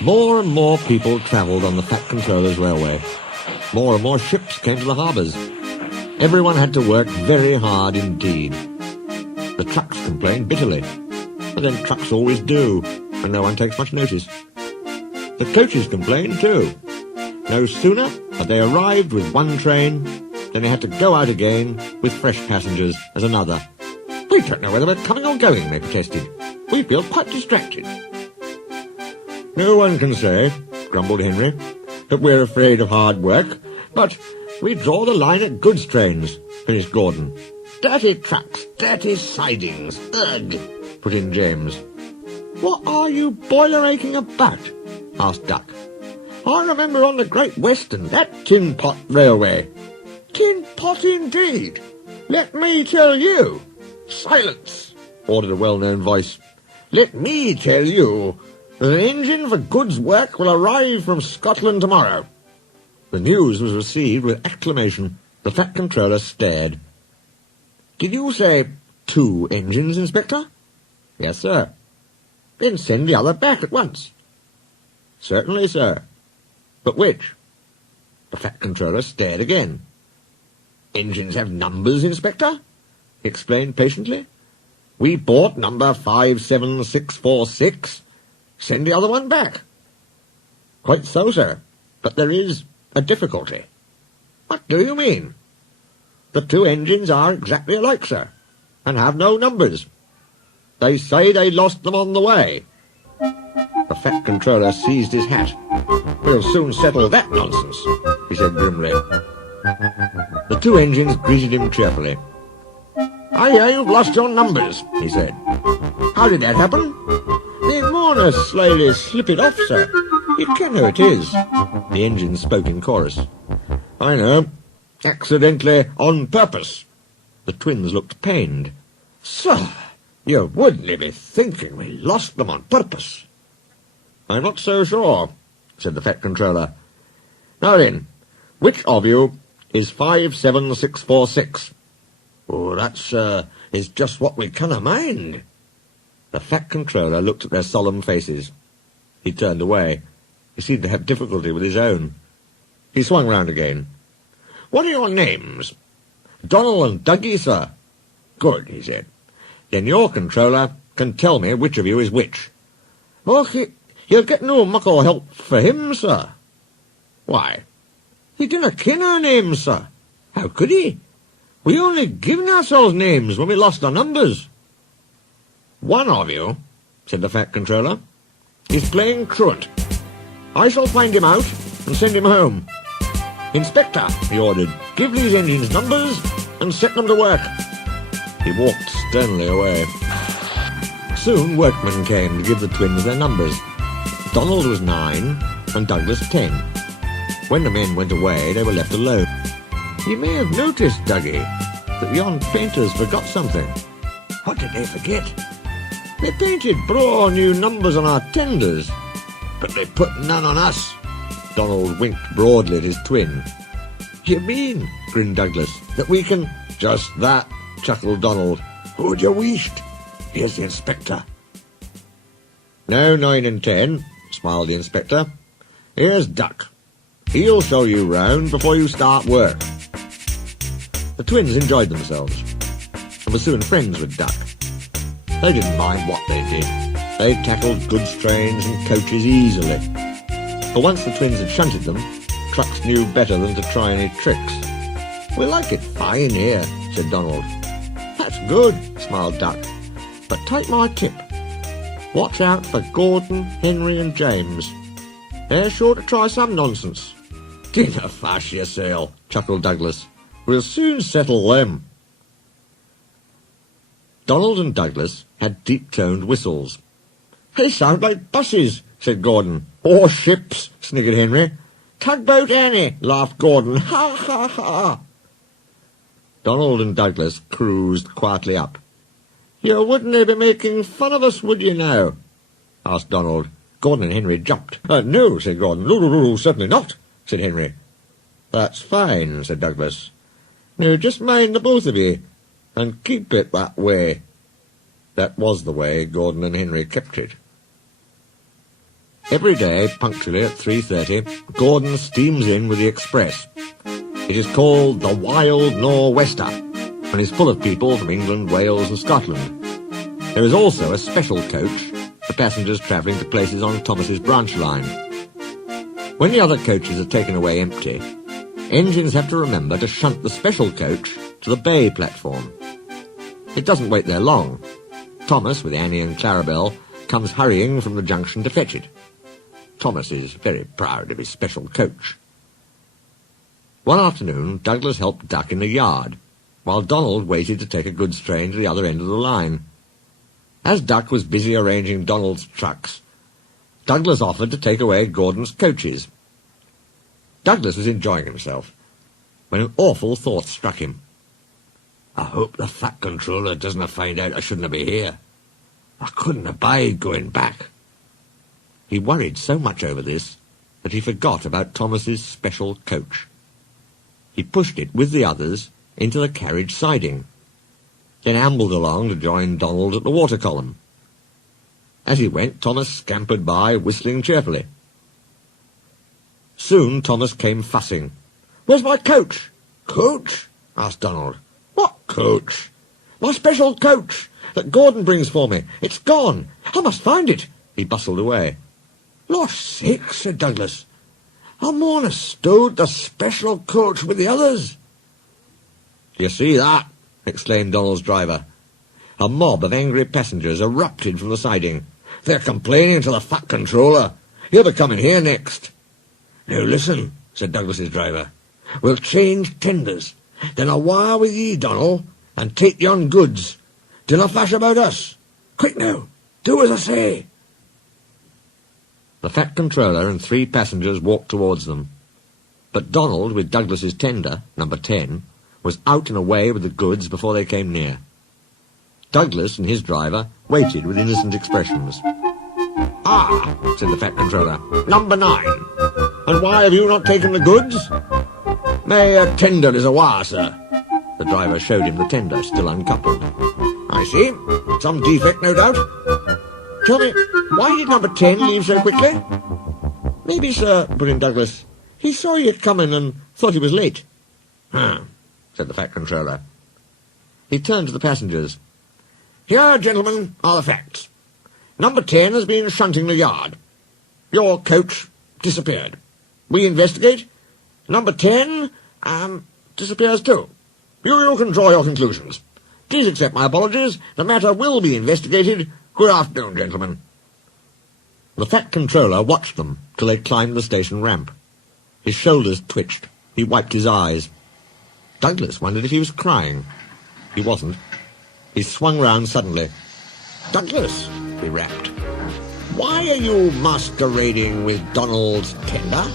More and more people travelled on the Fat Controller's railway. More and more ships came to the harbours. Everyone had to work very hard indeed. The trucks complained bitterly, but then trucks always do, and no one takes much notice. The coaches complained too. No sooner had they arrived with one train than they had to go out again with fresh passengers as another. "We don't know whether we're coming or going," they protested. "We feel quite distracted." "No one can say," grumbled Henry, "that we're afraid of hard work, but we draw the line at goods trains," finished Gordon. "Dirty trucks, dirty sidings, ugh," put in James. "What are you boiler-aching about?" asked Duck. "I remember on the Great Western, that tin pot railway." "Tin pot indeed! Let me tell you—" "Silence!" ordered a well-known voice. "Let me tell you that an engine for goods work will arrive from Scotland tomorrow." The news was received with acclamation. The Fat Controller stared. "Did you say 2 engines, Inspector?" "Yes, sir." "Then send the other back at once." "Certainly, sir." "But which?" The Fat Controller stared again. "Engines have numbers, Inspector," he explained patiently. "We bought number 57646. Send the other one back." "Quite so, sir, but there is a difficulty." "What do you mean?" "The 2 engines are exactly alike, sir, and have no numbers. They say they lost them on the way." The Fat Controller seized his hat. "We'll soon settle that nonsense," he said grimly. The 2 engines greeted him cheerfully. "I hear you've lost your numbers," he said. "How did that happen?" "The mourner slyly slip it off, sir. You can know it is." The engines spoke in chorus. "I know. Accidentally, on purpose." The twins looked pained. "Sir, you wouldn't be thinking we lost them on purpose." "I'm not so sure," said the Fat Controller. "Now then, which of you is 57646? "Oh, that's, is just what we canna mind." The Fat Controller looked at their solemn faces. He turned away. He seemed to have difficulty with his own. He swung round again. "What are your names?" "Donald and Dougie, sir." "Good," he said. "Then your controller can tell me which of you is which." "Och, you'll get no muckle help for him, sir." "Why?" "He didn't ken our names, sir. How could he? We only given ourselves names when we lost our numbers." "One of you," said the Fat Controller, "is playing truant. I shall find him out and send him home. Inspector," he ordered, "give these engines numbers and set them to work." He walked sternly away. Soon workmen came to give the twins their numbers. Donald was 9 and Douglas 10. When the men went away, they were left alone. "You may have noticed, Dougie, that yon painters forgot something." "What did they forget?" "They painted braw new numbers on our tenders, but they put none on us." Donald winked broadly at his twin. "You mean," grinned Douglas, "that we can—" "Just that," chuckled Donald. "Who'd you wished? Here's the Inspector." "No 9 and 10, smiled the Inspector. "Here's Duck. He'll show you round before you start work." The twins enjoyed themselves, and were soon friends with Duck. They didn't mind what they did. They tackled goods trains and coaches easily. For once the twins had shunted them, trucks knew better than to try any tricks. "We like it fine here," said Donald. "That's good," smiled Duck. "But take my tip. Watch out for Gordon, Henry and James. They're sure to try some nonsense." "Dinna fash yourself," chuckled Douglas. "We'll soon settle them." Donald and Douglas had deep-toned whistles. "They sound like buses," said Gordon. "Or ships," sniggered Henry. "Tugboat Annie," laughed Gordon. "Ha, ha, ha." Donald and Douglas cruised quietly up. "You wouldn't be making fun of us, would you now?" asked Donald. Gordon and Henry jumped. "No," said Gordon. "No, certainly not," said Henry. "That's fine," said Douglas. "Now just mind the both of you, and keep it that way." That was the way Gordon and Henry kept it. Every day, punctually at 3:30, Gordon steams in with the express. It is called the Wild Nor'Wester, and is full of people from England, Wales and Scotland. There is also a special coach for passengers travelling to places on Thomas's branch line. When the other coaches are taken away empty, engines have to remember to shunt the special coach to the bay platform. It doesn't wait there long. Thomas, with Annie and Clarabelle, comes hurrying from the junction to fetch it. Thomas is very proud of his special coach. One afternoon, Douglas helped Duck in the yard, while Donald waited to take a goods train to the other end of the line. As Duck was busy arranging Donald's trucks, Douglas offered to take away Gordon's coaches. Douglas was enjoying himself when an awful thought struck him. I hope the Fat Controller doesn't find out I shouldn't be here. I couldn't abide going back. He worried so much over this that he forgot about Thomas's special coach. He pushed it with the others into the carriage siding, then ambled along to join Donald at the water column. As he went, Thomas scampered by, whistling cheerfully. Soon Thomas came fussing. "Where's my coach?" "Coach?" asked Donald. "What coach?" "My special coach that Gordon brings for me. It's gone. I must find it." He bustled away. "Lost sakes," said Douglas. "I more'n a stowed the special coach with the others." "You see that?" exclaimed Donald's driver. A mob of angry passengers erupted from the siding. "They're complaining to the Fat Controller. He'll be coming here next." "Now listen," said Douglas's driver. "We'll change tenders. Then I'll wire with ye, Donald, and take yon goods. Dinna fash about us. Quick now, do as I say." The Fat Controller and 3 passengers walked towards them. But Donald, with Douglas's tender, number 10, was out and away with the goods before they came near. Douglas and his driver waited with innocent expressions. "Ah," said the Fat Controller, "number 9. And why have you not taken the goods?" "My tender is awa, sir." The driver showed him the tender, still uncoupled. "I see. Some defect, no doubt. Tell me, why did number 10 leave so quickly?" "Maybe, sir," put in Douglas, "he saw you coming and thought he was late." Said the Fat Controller. He turned to the passengers. "Here, gentlemen, are the facts. Number 10 has been shunting the yard. Your coach disappeared. We investigate. Number 10, disappears too. You can draw your conclusions. Please accept my apologies. The matter will be investigated. Good afternoon, gentlemen." The Fat Controller watched them till they climbed the station ramp. His shoulders twitched. He wiped his eyes. Douglas wondered if he was crying. He wasn't. He swung round suddenly. "Douglas," he rapped, "why are you masquerading with Donald's tender?"